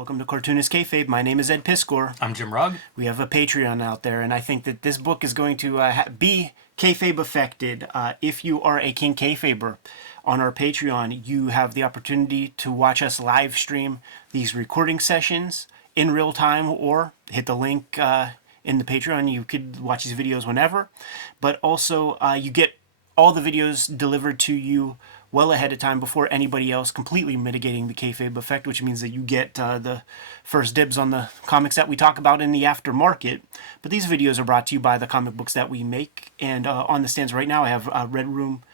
Welcome to Cartoonist Kayfabe. My name is Ed Piskor. I'm Jim Rugg. We have a Patreon out there, and I think that this book is going to be Kayfabe affected. If you are a King Kayfaber on our Patreon, you have the opportunity to watch us live stream these recording sessions in real time, or hit the link in the Patreon. You could watch these videos whenever, but also you get all the videos delivered to you well ahead of time before anybody else, completely mitigating the kayfabe effect, which means that you get the first dibs on the comics that we talk about in the aftermarket. But these videos are brought to you by the comic books that we make, and on the stands right now I have Red Room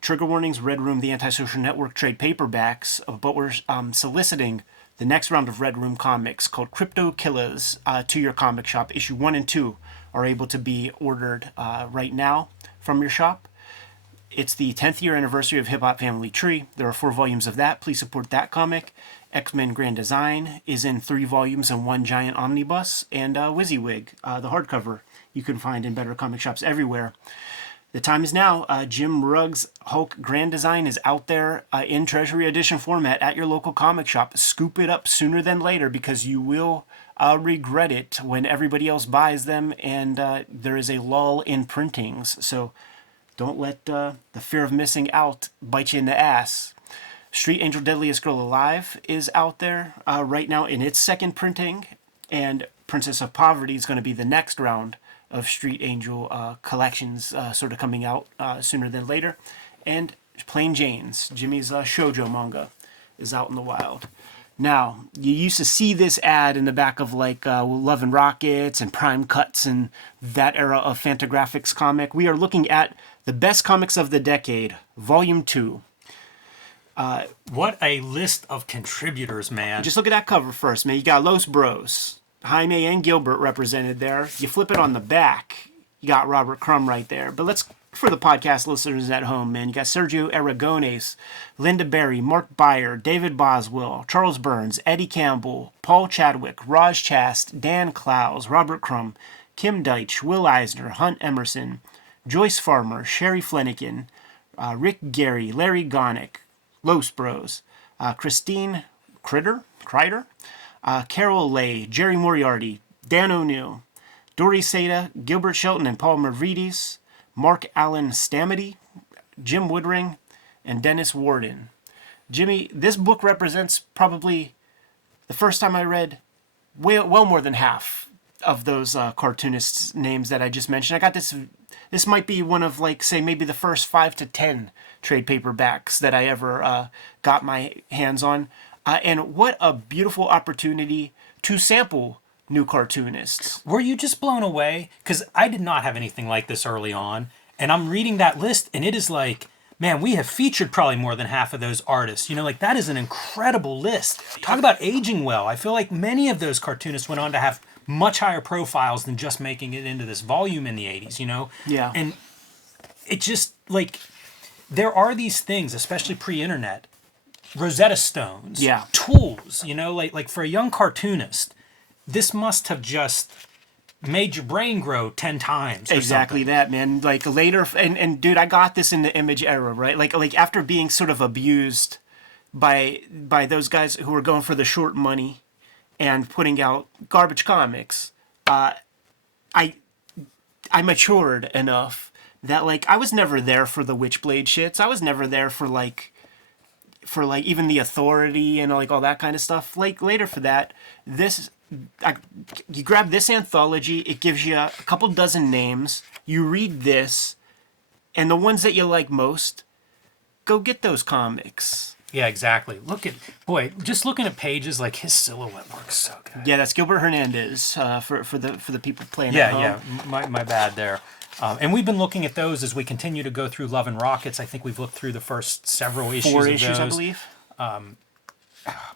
Trigger Warnings, Red Room The Antisocial Network trade paperbacks, but we're soliciting the next round of Red Room comics called Crypto Killers to your comic shop. Issue 1 and 2 are able to be ordered right now from your shop. It's the 10th year anniversary of Hip Hop Family Tree. There are 4 volumes of that. Please support that comic. X-Men Grand Design is in 3 volumes and 1 giant omnibus. And WYSIWYG, the hardcover, you can find in better comic shops everywhere. The time is now. Jim Rugg's Hulk Grand Design is out there in Treasury Edition format at your local comic shop. Scoop it up sooner than later, because you will regret it when everybody else buys them and there is a lull in printings. So don't let the fear of missing out bite you in the ass. Street Angel Deadliest Girl Alive is out there right now in its 2nd printing, and Princess of Poverty is going to be the next round of Street Angel collections sort of coming out sooner than later. And Plain Jane's, Jimmy's shoujo manga, is out in the wild. Now, you used to see this ad in the back of like Love and Rockets and Prime Cuts and that era of Fantagraphics comic. We are looking at the best comics of the decade, Volume 2. What a list of contributors, man. Just look at that cover first, man. You got Los Bros, Jaime and Gilbert represented there. You flip it on the back, you got Robert Crumb right there. But let's, for the podcast listeners at home, man, you got Sergio Aragones, Linda Berry, Mark Beyer, David Boswell, Charles Burns, Eddie Campbell, Paul Chadwick, Raj Chast, Dan Clowes, Robert Crumb, Kim Deitch, Will Eisner, Hunt Emerson, Joyce Farmer, Sherry Flanagan, Rick Gary, Larry Gonick, Los Bros, Christine Kreider, Carol Lay, Jerry Moriarty, Dan O'Neill, Dory Seda, Gilbert Shelton and Paul Mavridis, Mark Allen Stamety, Jim Woodring, and Dennis Warden. Jimmy, this book represents probably the first time I read well more than half of those cartoonists' names that I just mentioned. I got this. This might be one of, like, say, maybe the first 5 to 10 trade paperbacks that I ever got my hands on. And what a beautiful opportunity to sample new cartoonists. Were you just blown away? Because I did not have anything like this early on. And I'm reading that list, and it is like, man, we have featured probably more than half of those artists. You know, like, that is an incredible list. Talk about aging well. I feel like many of those cartoonists went on to have much higher profiles than just making it into this volume in the 80s, you know? Yeah. And it just, like, there are these things, especially pre-internet, Rosetta Stones, yeah, tools, you know? Like for a young cartoonist, this must have just made your brain grow 10 times or exactly something. That, man. Like, later, and dude, I got this in the Image era, right? Like after being sort of abused by those guys who were going for the short money and putting out garbage comics, I matured enough that, like, I was never there for the Witchblade shits. I was never there for like even the Authority and like all that kind of stuff. Like, later for that, you grab this anthology, it gives you a couple dozen names, you read this, and the ones that you like most, go get those comics. Yeah, exactly. Just looking at pages, like, his silhouette works so good. Yeah, that's Gilbert Hernandez for the people playing at home. Yeah, my bad there. And we've been looking at those as we continue to go through Love and Rockets. I think we've looked through the first several issues. 4 of issues, those. I believe.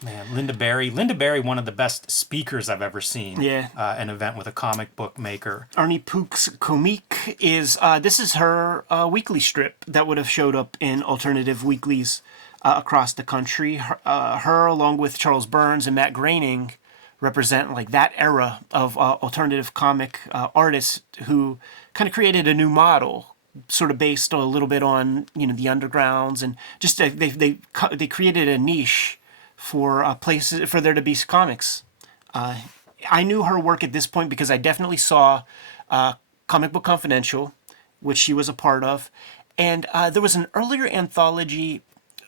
Man, Linda Berry, one of the best speakers I've ever seen. Yeah. An event with a comic book maker. Arnie Pook's Comique is, this is her weekly strip that would have showed up in alternative weeklies across the country. Her, along with Charles Burns and Matt Groening, represent like that era of alternative comic artists who kind of created a new model, sort of based a little bit on, you know, the undergrounds, and just they created a niche for places for there to be comics. I knew her work at this point because I definitely saw Comic Book Confidential, which she was a part of, and there was an earlier anthology.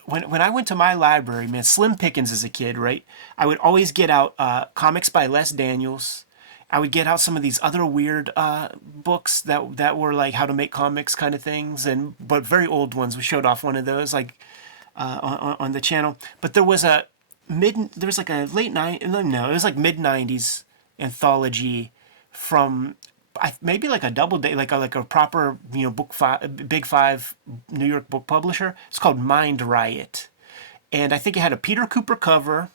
When I went to my library, man, slim pickings as a kid, right? I would always get out comics by Les Daniels. I would get out some of these other weird books that were like how to make comics kind of things, but very old ones. We showed off one of those like on the channel. But there was like a late it was like mid '90s anthology from maybe like a double day, like a proper big five New York book publisher. It's called Mind Riot, and I think it had a Peter Cooper cover.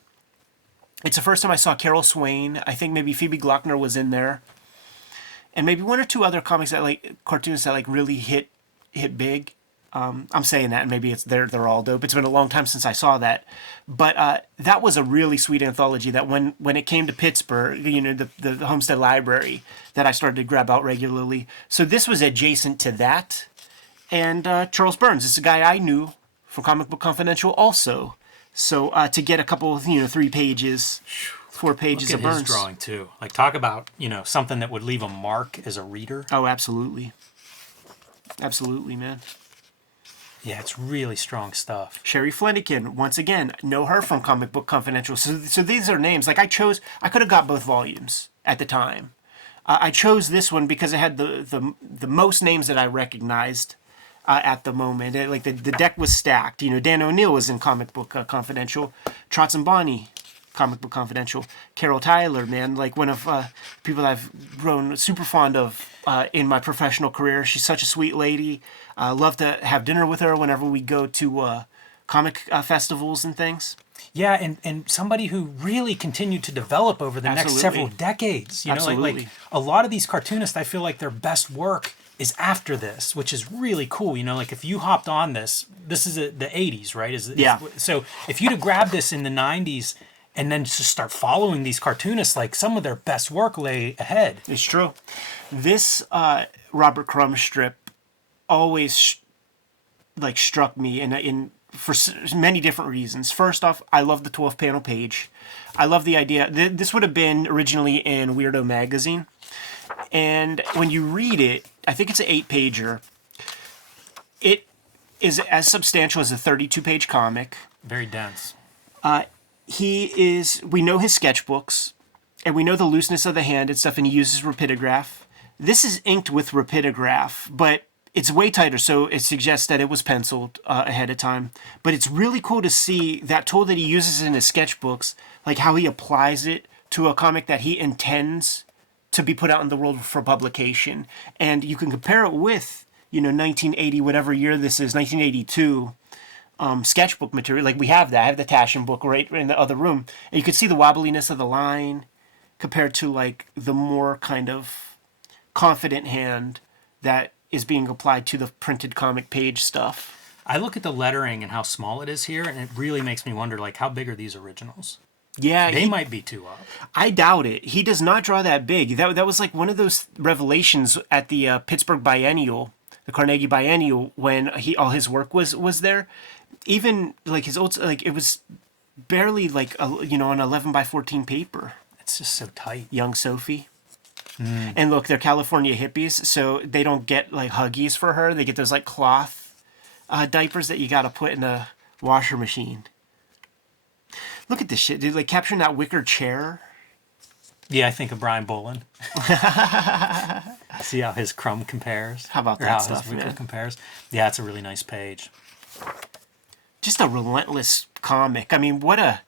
It's the first time I saw Carol Swain. I think maybe Phoebe Glockner was in there, and maybe one or two other comics that like cartoonists that like really hit big. I'm saying that, and maybe they're all dope. It's been a long time since I saw that, but that was a really sweet anthology. That when it came to Pittsburgh, the Homestead Library, that I started to grab out regularly. So this was adjacent to that, and Charles Burns. It's a guy I knew from Comic Book Confidential also. So to get a couple of 3 pages, 4 pages Look of at Burns. his drawing too. Like talk about something that would leave a mark as a reader. Oh, absolutely, absolutely, man. Yeah, it's really strong stuff. Sherry Flanagan, once again, know her from Comic Book Confidential. So these are names. Like I could have got both volumes at the time. I chose this one because it had the most names that I recognized at the moment. The deck was stacked. Dan O'Neill was in Comic Book Confidential. Trotz and Bonnie, Comic Book Confidential. Carol Tyler, man, like one of people I've grown super fond of in my professional career. She's such a sweet lady. Love to have dinner with her whenever we go to comic festivals and things. Yeah, and somebody who really continued to develop over the next several decades. Like a lot of these cartoonists, I feel like their best work is after this, which is really cool. Like if you hopped on this is the 80s, right? So if you'd have grabbed this in the 90s and then just start following these cartoonists, like some of their best work lay ahead. It's true. This Robert Crumb strip always struck me for many different reasons. First off, I love the 12-panel page. I love the idea. This would have been originally in Weirdo magazine. And when you read it, I think it's an 8-pager. It is as substantial as a 32-page comic. Very dense. We know his sketchbooks, and we know the looseness of the hand and stuff, and he uses rapidograph. This is inked with rapidograph, but it's way tighter, so it suggests that it was penciled ahead of time. But it's really cool to see that tool that he uses in his sketchbooks, like how he applies it to a comic that he intends to be put out in the world for publication. And you can compare it with, 1980, whatever year this is, 1982, sketchbook material. Like we have that. I have the Taschen book right in the other room. And you can see the wobbliness of the line compared to like the more kind of confident hand that is being applied to the printed comic page stuff. I look at the lettering and how small it is here, and it really makes me wonder, like, how big are these originals? Yeah, they might be too up. I doubt it. He does not draw that big. That was like one of those revelations at the Pittsburgh Biennial, the Carnegie Biennial, when all his work was there. Even like his old, like it was barely like an 11x14 paper. It's just so tight. Young Sophie. And look, they're California hippies, so they don't get like Huggies for her. They get those like cloth diapers that you got to put in a washer machine. Look at this shit, dude. Like capturing that wicker chair. Yeah, I think of Brian Bolin. See how his Crumb compares? How about that how stuff, his wicker man? compares? Yeah, it's a really nice page. Just a relentless comic. I mean, what a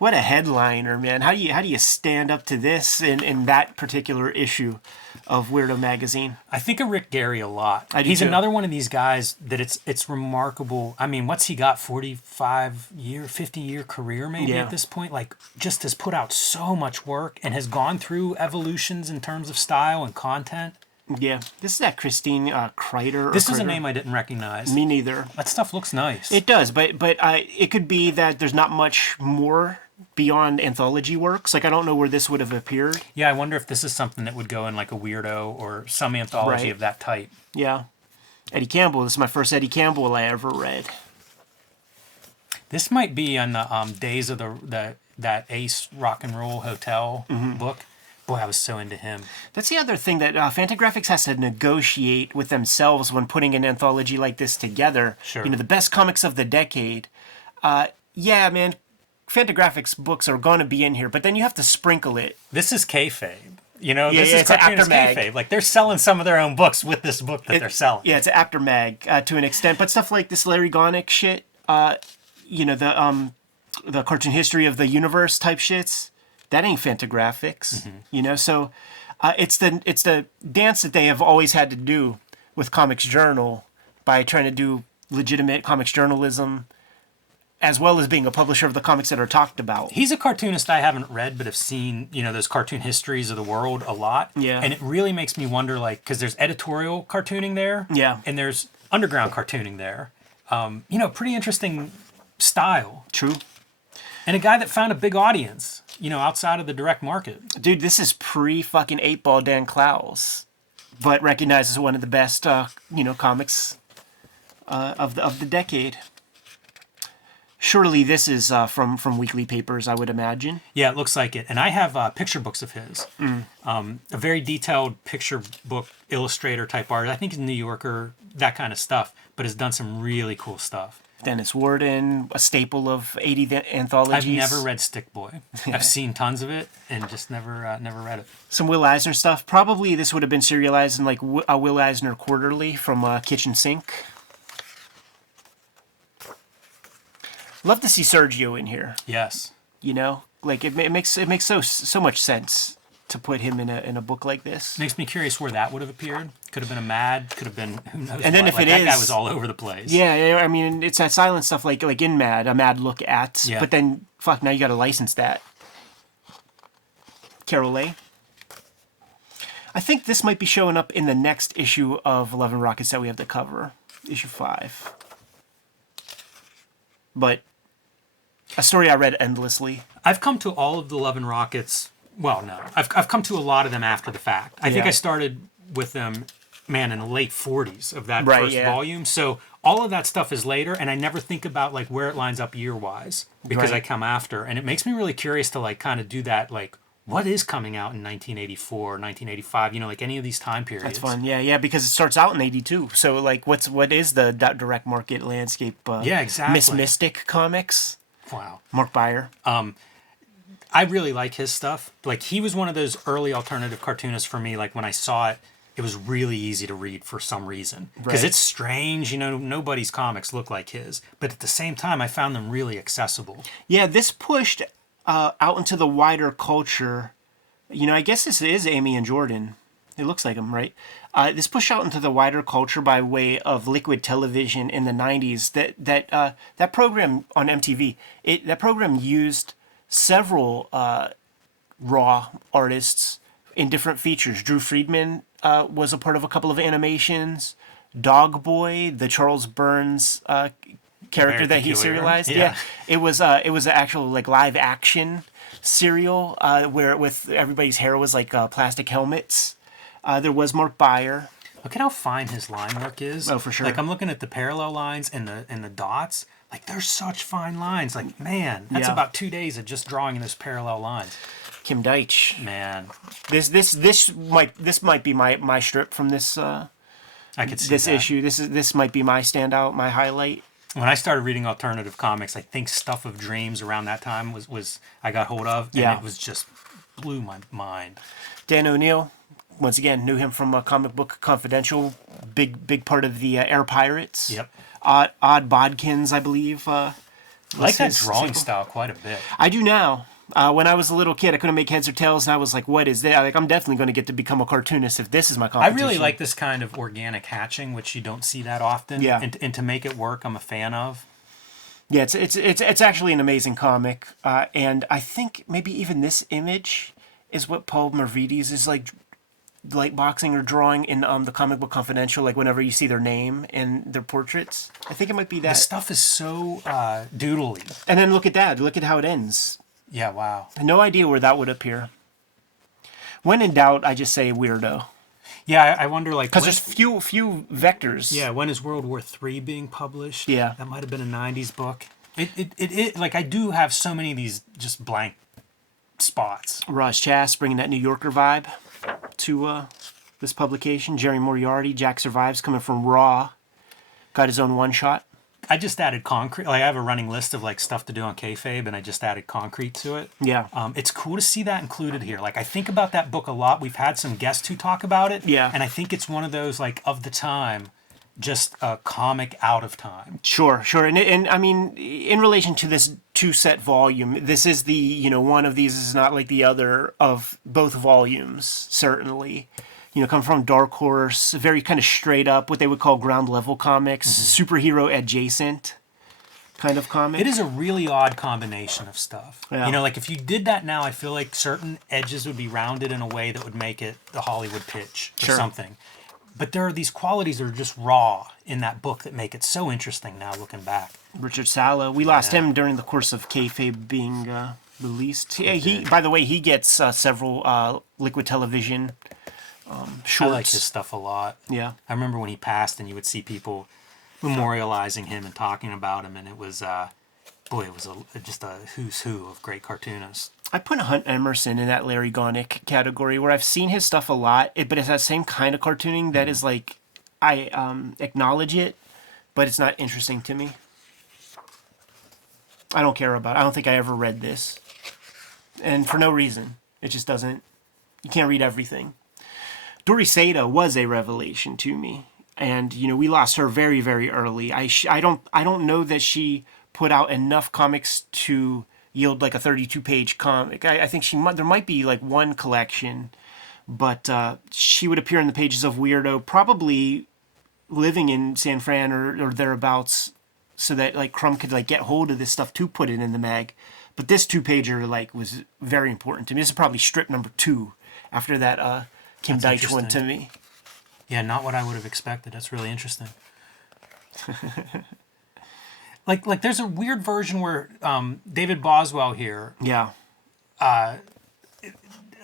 headliner, man. How do you stand up to this in that particular issue of Weirdo magazine? I think of Rick Gary a lot. He's too. Another one of these guys that it's remarkable. I mean, what's he got? 50-year career maybe at this point? Like just has put out so much work and has gone through evolutions in terms of style and content. Yeah, this is that Christine Kreider. This is a name I didn't recognize. Me neither. That stuff looks nice. It does, but it could be that there's not much more beyond anthology works. Like I don't know where this would have appeared. Yeah, I wonder if this is something that would go in like a Weirdo or some anthology of that type. Yeah. Eddie Campbell. This is my first Eddie Campbell I ever read. This might be on the days of that Ace Rock and Roll Hotel book. Boy, I was so into him. That's the other thing that Fantagraphics has to negotiate with themselves when putting an anthology like this together. Sure. You know, the best comics of the decade. Yeah, man, Fantagraphics books are going to be in here, but then you have to sprinkle it. This is kayfabe. You know, Yeah, this yeah, is it's an Cartoonist aftermag. kayfabe. Like, they're selling some of their own books with this book that they're selling. Yeah, it's an aftermag to an extent, but stuff like this Larry Gonick shit, you know, the cartoon history of the universe type shits, that ain't Fantagraphics, you know. So it's the dance that they have always had to do with Comics Journal by trying to do legitimate comics journalism, as well as being a publisher of the comics that are talked about. He's a cartoonist I haven't read, but have seen, you know, those cartoon histories of the world a lot. Yeah. And it really makes me wonder, like, because there's editorial cartooning there. Yeah. And there's underground cartooning there. You know, pretty interesting style. True. And a guy that found a big audience, you know, outside of the direct market. Dude, this is pre-fucking 8-Ball Dan Clowes, but recognized as one of the best, you know, comics of the decade. Surely this is from weekly papers, I would imagine. Yeah, it looks like it. And I have picture books of his. A very detailed picture book illustrator type art. I think he's New Yorker, that kind of stuff, but has done some really cool stuff. Dennis Worden, a staple of 80 anthologies. I've never read Stick Boy. I've seen tons of it and just never read it. Some Will Eisner stuff. Probably this would have been serialized in like a Will Eisner quarterly from Kitchen Sink. Love to see Sergio in here. Yes. You know, like it makes so much sense to put him in a book like this. Makes me curious where that would have appeared. Could have been a Mad, could have been who knows. And then what. if Like, it that is, guy was all over the place. Yeah, I mean, it's that silent stuff like in Mad, a Mad look at. Yeah. But then, fuck, now you got to license that. Carol A. I think this might be showing up in the next issue of Love and Rockets that we have to cover, issue 5. But a story I read endlessly. I've come to all of the Love and Rockets. Well, no, I've come to a lot of them after the fact. I think Yeah. I started with them, man, in the late 40s of that Right, first yeah. volume. So all of that stuff is later, and I never think about like where it lines up year-wise because Right. I come after, and it makes me really curious to like kind of do that. Like, what is coming out in 1984, 1985? You know, like any of these time periods. That's fun. Yeah, because it starts out in 82. So, like, what is the direct market landscape? Yeah, exactly. Miss Mystic Comics. Wow. Mark Beyer. I really like his stuff. Like, he was one of those early alternative cartoonists for me. Like, when I saw it, it was really easy to read for some reason. Because Right. it's strange, you know, nobody's comics look like his. But at the same time, I found them really accessible. Yeah, this pushed out into the wider culture. You know, I guess this is Amy and Jordan. It looks like them, right? This pushed out into the wider culture by way of Liquid Television in the 90s. That program on MTV, that program used several raw artists in different features. Drew Friedman was a part of a couple of animations. Dog Boy, the Charles Burns character Very that he peculiar. serialized. Yeah. It was an actual like live action serial where with everybody's hair was like plastic helmets. There was Mark Beyer. Look at how fine his line work is. Oh, for sure. Like, I'm looking at the parallel lines and the dots. Like, they're such fine lines. Like, man, that's Yeah. about 2 days of just drawing those parallel lines. Kim Deitch. Man, This might be my strip from this I could see this that. issue. This might be my standout, my highlight. When I started reading alternative comics, I think Stuff of Dreams around that time was I got hold of, and Yeah. it was just blew my mind. Dan O'Neill, once again, knew him from Comic Book Confidential. Big part of the Air Pirates. Yep. Odd Bodkins, I believe. I like that his drawing sequel. style quite a bit. I do now. When I was a little kid, I couldn't make heads or tails, and I was like, "What is that?" Like, I'm definitely going to get to become a cartoonist if this is my I competition. really like this kind of organic hatching, which you don't see that often. Yeah. And to make it work, I'm a fan of. Yeah, it's actually an amazing comic, and I think maybe even this image is what Paul Mervides is like boxing or drawing in the Comic Book Confidential. Like whenever you see their name and their portraits, I think it might be The that. stuff is so doodly. And then look at that. Look at how it ends. Yeah, wow. No idea where that would appear. When in doubt, I just say weirdo. Yeah, I wonder, like, Because when- there's few vectors. yeah, when is World War III being published? Yeah. That might have been a 90s book. It like I do have so many of these just blank spots. Ross Chass bringing that New Yorker vibe to this publication. Jerry Moriarty, Jack Survives, coming from Raw. Got his own one-shot. I just added concrete. Like I have a running list of like stuff to do on Kayfabe, and I just added concrete to it. Yeah. It's cool to see that included here. Like I think about that book a lot. We've had some guests who talk about it. Yeah. And I think it's one of those like of the time, just a comic out of time. Sure. And I mean, in relation to this 2-set volume, this is the, one of these is not like the other of both volumes, certainly. Come from Dark Horse, very kind of straight up, what they would call ground level comics, superhero adjacent kind of comic. It is a really odd combination of stuff. Yeah. Like if you did that now, I feel like certain edges would be rounded in a way that would make it the Hollywood pitch or something. But there are these qualities that are just raw in that book that make it so interesting now looking back. Richard Sala, we lost him during the course of Kayfabe being released. He by the way, he gets several Liquid Television shorts. I like his stuff a lot. Yeah. I remember when he passed and you would see people memorializing him and talking about him, and it was, just a who's who of great cartoonists. I put Hunt Emerson in that Larry Gonick category where I've seen his stuff a lot, but it's that same kind of cartooning that is like, I acknowledge it, but it's not interesting to me. I don't care about it. I don't think I ever read this. And for no reason. It just doesn't, you can't read everything. Dori Seda was a revelation to me. And, we lost her very, very early. I don't know that she put out enough comics to yield like a 32-page comic. I think there might be like one collection, but she would appear in the pages of Weirdo, probably living in San Fran or thereabouts, so that like Crumb could like get hold of this stuff to put it in the mag. But this 2-pager like was very important to me. This is probably strip number 2 after that Kim Deitch one to me. Yeah, not what I would have expected. That's really interesting. Like there's a weird version where David Boswell here. Yeah.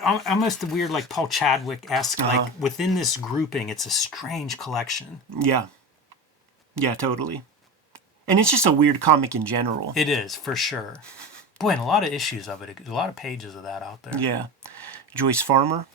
Almost a weird like Paul Chadwick-esque. Like within this grouping, it's a strange collection. Yeah. Yeah, totally. And it's just a weird comic in general. It is, for sure. Boy, and a lot of issues of it. A lot of pages of that out there. Yeah. Joyce Farmer.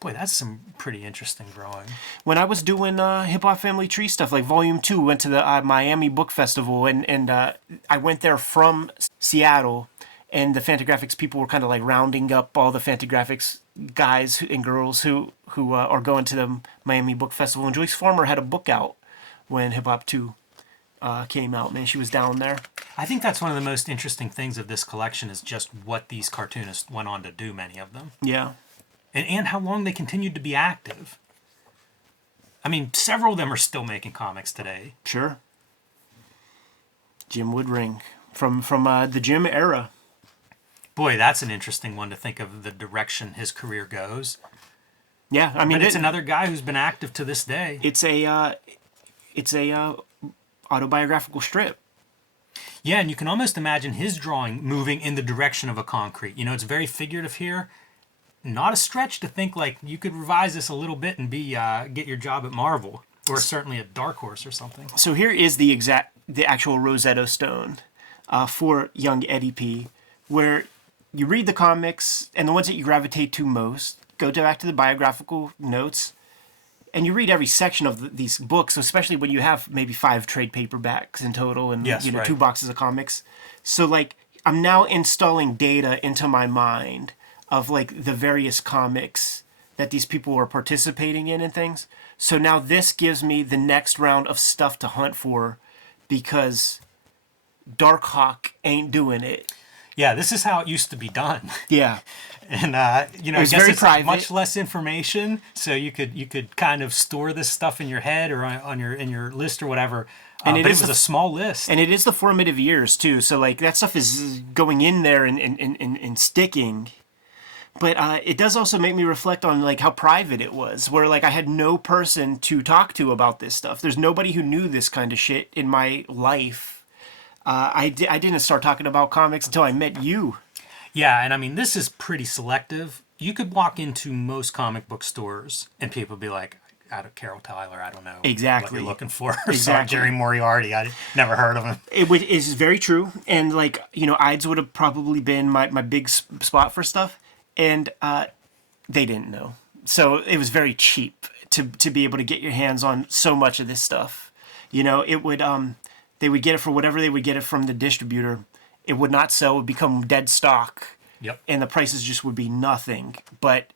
Boy, that's some pretty interesting drawing. When I was doing Hip Hop Family Tree stuff, like Volume 2, went to the Miami Book Festival, and I went there from Seattle, and the Fantagraphics people were kind of like rounding up all the Fantagraphics guys and girls who are going to the Miami Book Festival, and Joyce Farmer had a book out when Hip Hop 2 came out. Man, she was down there. I think that's one of the most interesting things of this collection is just what these cartoonists went on to do, many of them. Yeah. And how long they continued to be active. I mean, several of them are still making comics today. Sure. Jim Woodring from the Jim era. Boy, that's an interesting one to think of the direction his career goes. Yeah, I mean, but it's another guy who's been active to this day. It's a autobiographical strip. Yeah, and you can almost imagine his drawing moving in the direction of a concrete. It's very figurative here. Not a stretch to think like you could revise this a little bit and get your job at Marvel or certainly at Dark Horse or something. So here is the actual Rosetta Stone for young Eddie P, where you read the comics and the ones that you gravitate to most, go back to the biographical notes, and you read every section of these books, especially when you have maybe 5 trade paperbacks in total and right. 2 boxes of comics. So like I'm now installing data into my mind of like the various comics that these people were participating in and things. So now this gives me the next round of stuff to hunt for because Darkhawk ain't doing it. Yeah, this is how it used to be done. Yeah. And I guess very it's private. Much less information, so you could kind of store this stuff in your head or in your list or whatever. But it was a small list. And it is the formative years too. So like that stuff is going in there and sticking. But it does also make me reflect on like how private it was, where like I had no person to talk to about this stuff. There's nobody who knew this kind of shit in my life. I didn't start talking about comics until I met you. Yeah, and I mean, this is pretty selective. You could walk into most comic book stores and people would be like, out of Carol Tyler. I don't know Exactly. what you're looking for. Sorry, Exactly. Jerry Moriarty. I never heard of him. It is very true, and like Ides would have probably been my big spot for stuff, and they didn't know, so it was very cheap to be able to get your hands on so much of this stuff. It would they would get it for whatever they would get it from the distributor. It would not sell; it would become dead stock. Yep. And the prices just would be nothing, but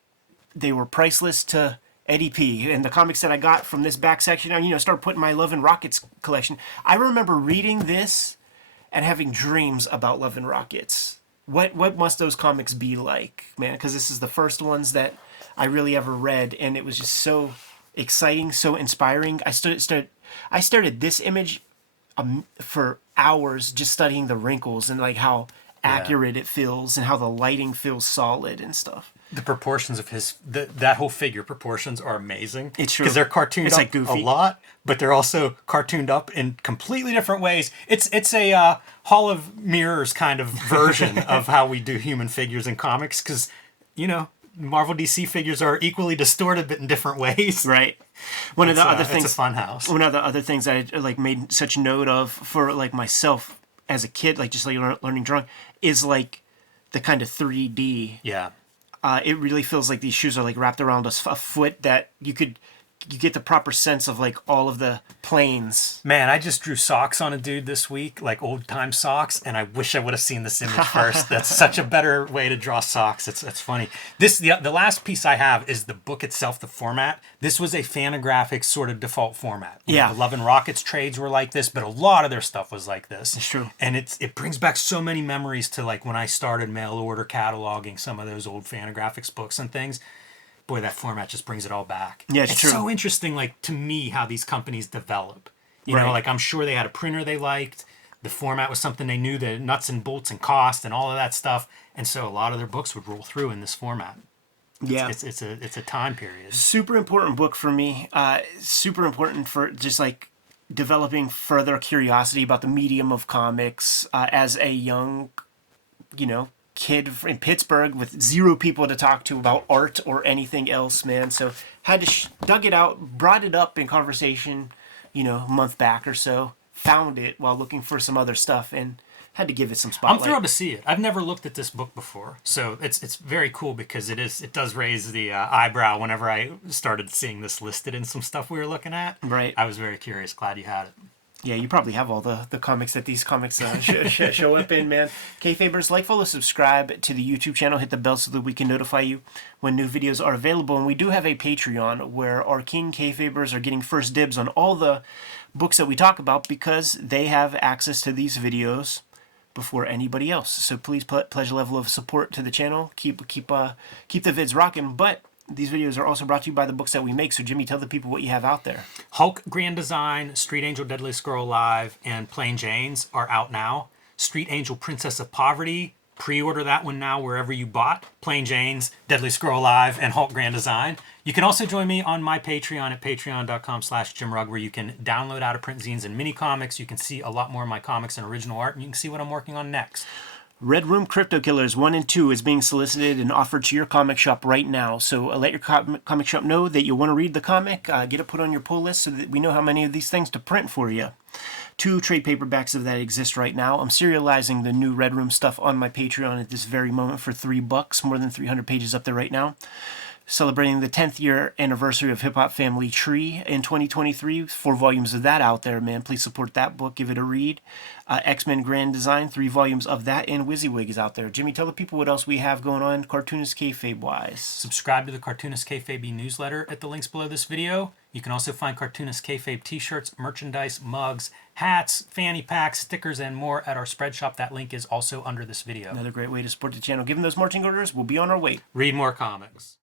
they were priceless to Eddie P. And the comics that I got from this back section, started putting my Love and Rockets collection. I remember reading this and having dreams about Love and Rockets. What must those comics be like, man? Because this is the first ones that I really ever read, and it was just so exciting, so inspiring. I stared at this image for hours, just studying the wrinkles and like how accurate it feels and how the lighting feels solid and stuff. The proportions of that whole figure proportions are amazing. It's true. Because they're cartooned up like Goofy. a lot, but they're also cartooned up in completely different ways. It's a Hall of Mirrors kind of version of how we do human figures in comics, because, Marvel DC figures are equally distorted, but in different ways. Right. One of the other things, it's a fun house. One of the other things I like made such note of for like myself as a kid, like just like learning drawing, is like the kind of 3D. Yeah. It really feels like these shoes are like wrapped around a foot that you get the proper sense of like all of the planes. Man, I just drew socks on a dude this week, like old time socks, and I wish I would have seen this image first. That's such a better way to draw socks. It's funny. The last piece I have is the book itself, the format. This was a Fantagraphics sort of default format. The Love and Rockets trades were like this, but a lot of their stuff was like this. It's true. And it brings back so many memories to like when I started mail order cataloging some of those old Fantagraphics books and things. Boy, that format just brings it all back. Yeah, it's true. So interesting, like, to me, how these companies develop. You Right. know, like, I'm sure they had a printer they liked. The format was something they knew, the nuts and bolts and cost and all of that stuff. And so a lot of their books would roll through in this format. Yeah. It's a time period. Super important book for me. Super important for just like developing further curiosity about the medium of comics as a young, kid in Pittsburgh with zero people to talk to about art or anything else, man. So had to dug it out, brought it up in conversation, a month back or so. Found it while looking for some other stuff and had to give it some spotlight. I'm thrilled to see it. I've never looked at this book before, so it's very cool because it does raise the eyebrow whenever I started seeing this listed in some stuff we were looking at. Right. I was very curious. Glad you had it. Yeah, you probably have all the comics that these comics show up in, man. Kayfabers, like, follow, subscribe to the YouTube channel. Hit the bell so that we can notify you when new videos are available. And we do have a Patreon where our King Kayfabers are getting first dibs on all the books that we talk about because they have access to these videos before anybody else. So please pledge a level of support to the channel. Keep the vids rocking. But these videos are also brought to you by the books that we make. So, Jimmy, tell the people what you have out there. Hulk Grand Design, Street Angel Deadly Scroll Alive, and Plain Janes are out now. Street Angel Princess of Poverty, pre-order that one now wherever you bought Plain Janes, Deadly Scroll Alive, and Hulk Grand Design. You can also join me on my Patreon at patreon.com/JimRugg, where you can download out-of-print zines and mini comics. You can see a lot more of my comics and original art, and you can see what I'm working on next. Red Room Crypto Killers 1 and 2 is being solicited and offered to your comic shop right now. So let your comic shop know that you want to read the comic. Get it put on your pull list so that we know how many of these things to print for you. 2 trade paperbacks of that exist right now. I'm serializing the new Red Room stuff on my Patreon at this very moment for $3. More than 300 pages up there right now. Celebrating the 10th year anniversary of Hip Hop Family Tree in 2023. 4 volumes of that out there, man. Please support that book. Give it a read. X-Men Grand Design, 3 volumes of that, and WYSIWYG is out there. Jimmy, tell the people what else we have going on Cartoonist Kayfabe-wise. Subscribe to the Cartoonist Kayfabe newsletter at the links below this video. You can also find Cartoonist Kayfabe t-shirts, merchandise, mugs, hats, fanny packs, stickers, and more at our spread shop. That link is also under this video. Another great way to support the channel. Given those marching orders, we'll be on our way. Read more comics.